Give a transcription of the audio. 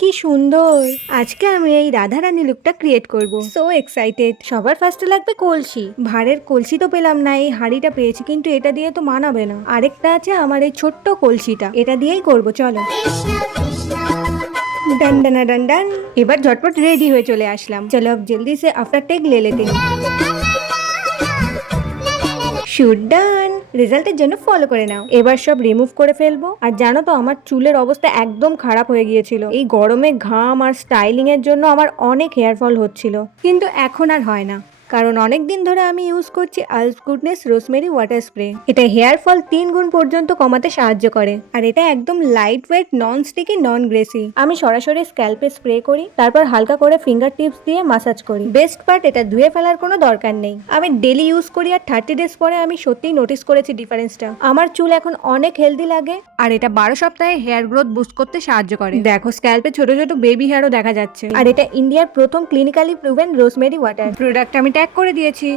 কি সুন্দর! আজকে আমি এই রাধারানী লুকটা ক্রিয়েট করব। So excited. সবার ফার্স্টে লাগবে কলসি। ভাঁড়ের কলসি তো পেলাম না, এই হাঁড়িটা পেয়েছি, কিন্তু এটা দিয়ে তো মানাবে না। আরেকটা আছে আমার এই ছোট্ট কলসিটা, এটা দিয়েই করব। চলো, डन डन डन डन। এবার ঝটপট রেডি হয়ে চলে আসলাম। চলো अब जल्दी से आफ्टर टेक ले लेते हैं। শুট ডান। রেজাল্টের জন্য ফলো করে নাও। এবার সব রিমুভ করে ফেলবো। আর জানো তো আমার চুলের অবস্থা একদম খারাপ হয়ে গিয়েছিল। এই গরমে ঘাম আর স্টাইলিং এর জন্য আমার অনেক হেয়ার ফল হচ্ছিল, কিন্তু এখন আর হয় না, কারণ অনেক দিন ধরে আমি ইউজ করছি আলস গুডনেস রোজমেরি ওয়াটার স্প্রে। এটা হেয়ার ফল 3 গুণ পর্যন্ত কমাতে সাহায্য করে, আর এটা একদম লাইট ওয়েট, নন স্টিকি, নন গ্রেসি। আমি সরাসরি স্ক্যাল্পে স্প্রে করি, তারপর হালকা করে ফিঙ্গার টিপস দিয়ে মাসাজ করি। বেস্ট পার্ট, এটা ধুয়ে ফেলার কোনো দরকার নেই। আমি ডেলি ইউজ করি, আর 30 ডেজ পরে আমি সত্যিই নোটিস করেছি ডিফারেন্সটা। আমার চুল এখন অনেক হেলদি লাগে, আর এটা 12 সপ্তাহে হেয়ার গ্রোথ বুস্ট করতে সাহায্য করে। দেখো, স্ক্যাল্পে ছোট ছোট বেবি হেয়ারও দেখা যাচ্ছে। আর এটা ইন্ডিয়ার প্রথম clinically proven rosemary water product. আমি ট্যাগ করে দিয়েছি।